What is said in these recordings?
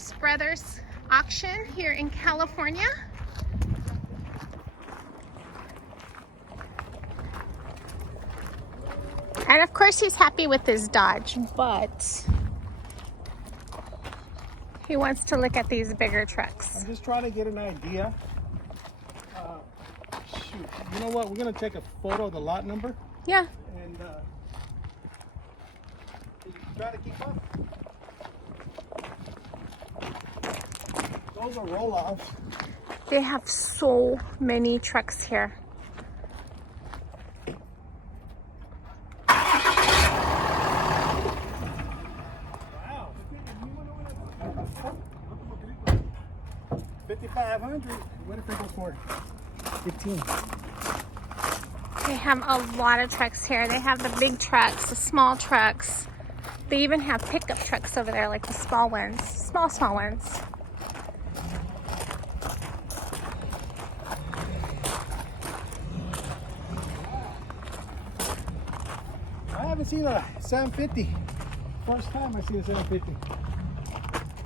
Matthews Brothers auction here in California. And of course he's happy with his Dodge, but he wants to look at these bigger trucks. I'm just trying to get an idea. Shoot, you know what? We're gonna take a photo of the lot number. Yeah. And try to keep up. Those are roll-offs. They have so many trucks here. Wow. 5,500. What if it goes for 15? They have a lot of trucks here. They have the big trucks, the small trucks. They even have pickup trucks over there, like the small ones. Small ones. I haven't seen a 750. First time I see a 750.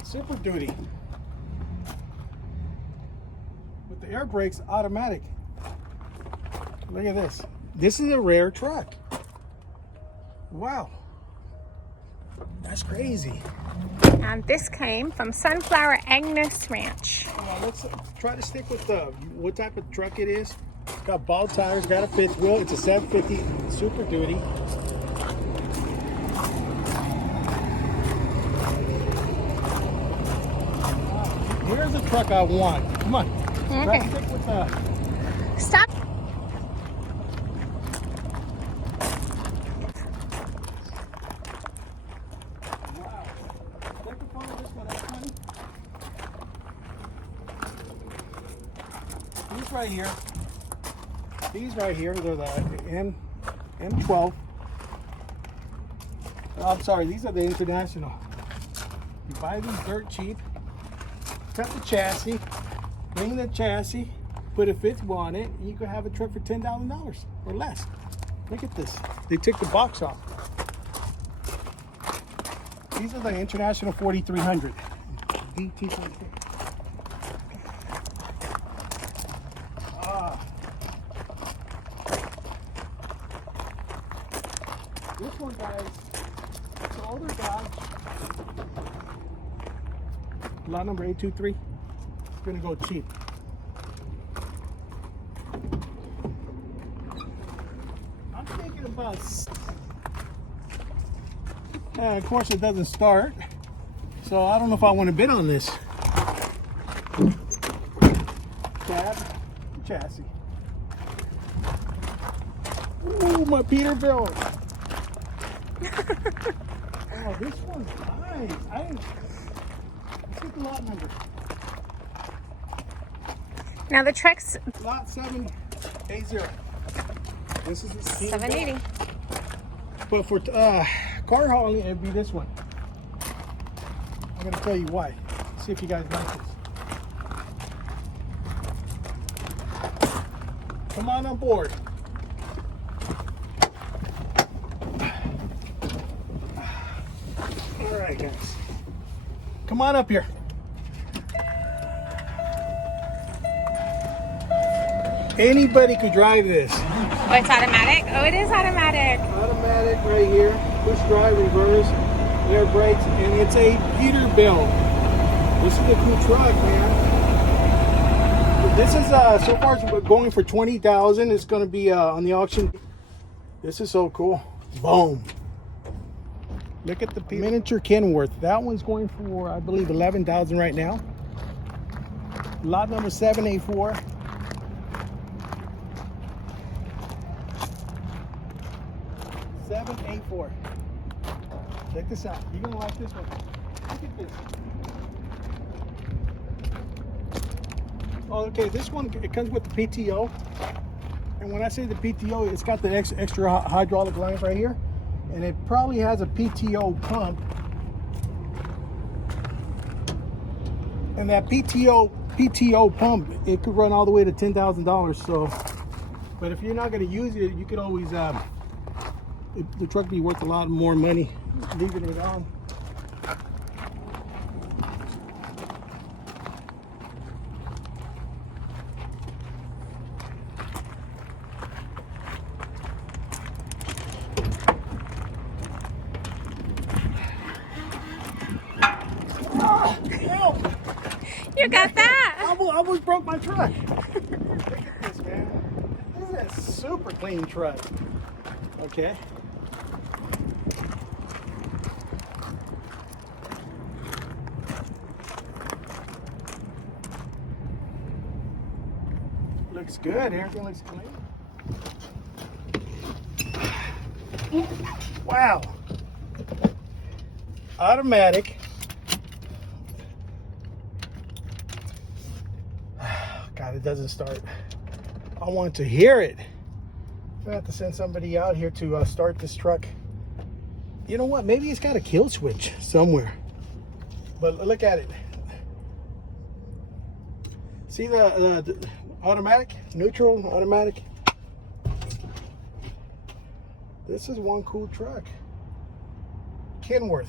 Super Duty. With the air brakes automatic. Look at this. This is a rare truck. Wow. That's crazy. And this came from Sunflower Agnes Ranch. Let's try to stick with what type of truck it is. It's got ball tires, got a fifth wheel. It's a 750 Super Duty. Here's the truck I want. Come on. Okay. Try to stick with Stop. Wow. Take a photo of this one. That's funny. These right here, they're the M12. Oh, I'm sorry, these are the International. You buy these dirt cheap, cut the chassis, bring the chassis, put a fifth wheel on it, and you can have a truck for $10,000 or less. Look at this. They took the box off. These are the International 4300. DT. This one, guys, it's an older Dodge. Lot number 823. It's gonna go cheap. I'm thinking about. Of course, it doesn't start, so I don't know if I want to bid on this. Cab, chassis. Ooh, my Peterbilt. Oh, this one's nice. Let's get the lot number. Now the trucks. Lot 780. This is the 780. But for car hauling, it'd be this one. I'm gonna tell you why. See if you guys like this. Come on board. All right, guys. Come on up here. Anybody could drive this. Oh, it's automatic? Oh, it is automatic. Automatic right here. Push drive, reverse, air brakes, and it's a Peterbilt. This is a cool truck, man. This is so far it's going for $20,000. It's going to be on the auction. This is so cool. Boom. Look at the miniature Kenworth. That one's going for, I believe, $11,000 right now. Lot number 784. Check this out. You're gonna like this one. Look at this. Oh, okay. This one, it comes with the PTO. And when I say the PTO, it's got the extra hydraulic lines right here. And it probably has a PTO pump. And that PTO pump, it could run all the way to $10,000. So, but if you're not going to use it, you could always the truck be worth a lot more money leaving it on. You got that? I almost broke my truck. Look at this, man. This is a super clean truck. Okay. Looks good. Everything looks clean. Wow. Automatic. God, it doesn't start. I want to hear it. I have to send somebody out here to start this truck. You know what? Maybe it's got a kill switch somewhere. But look at it. See the automatic, neutral, automatic. This is one cool truck. Kenworth.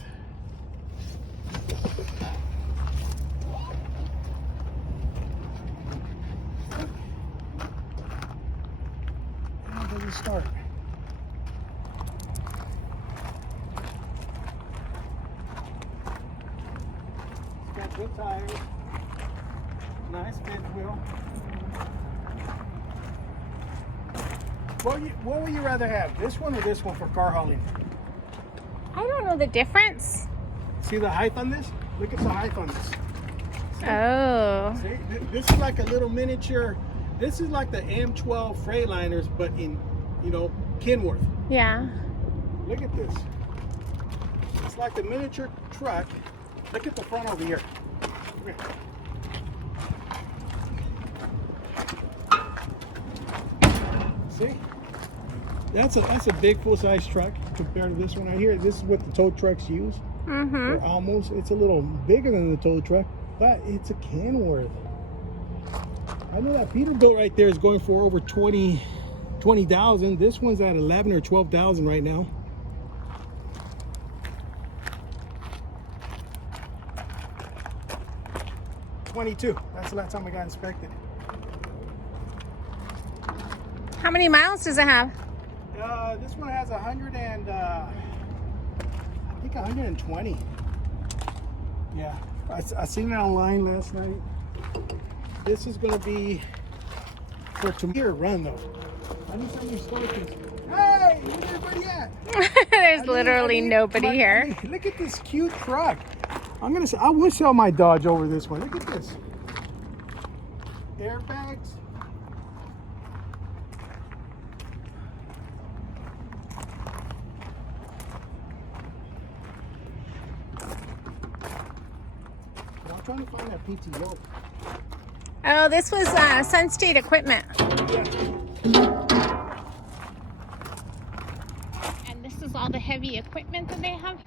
It doesn't start. It's got good tires. Nice fifth wheel. What would you rather have? This one or this one for car hauling? I don't know the difference. See the height on this? Look at the height on this. See? Oh. See? This is like a little miniature. This is like the M12 Freightliners, but in, you know, Kenworth. Yeah. Look at this. It's like the miniature truck. Look at the front over here. Come here. See? That's a big full-size truck compared to this one right here. This is what the tow trucks use. Mm-hmm. Almost, it's a little bigger than the tow truck, but it's a Kenworth. I know that Peterbilt right there is going for over 20,000. This one's at 11 or 12,000 right now. $22. That's the last time I got inspected. How many miles does it have? This one has 120. Yeah, I seen it online last night. This is gonna be for tomorrow run though. I need somebody to start this. Hey, where's everybody at? There's literally nobody here. Look at this cute truck. I would sell my Dodge over this one. Look at this. Airbags. I'm trying to find that PTO. Oh, this was Sun State equipment. And this is all the heavy equipment that they have.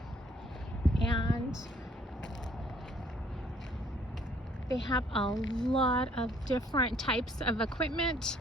And they have a lot of different types of equipment.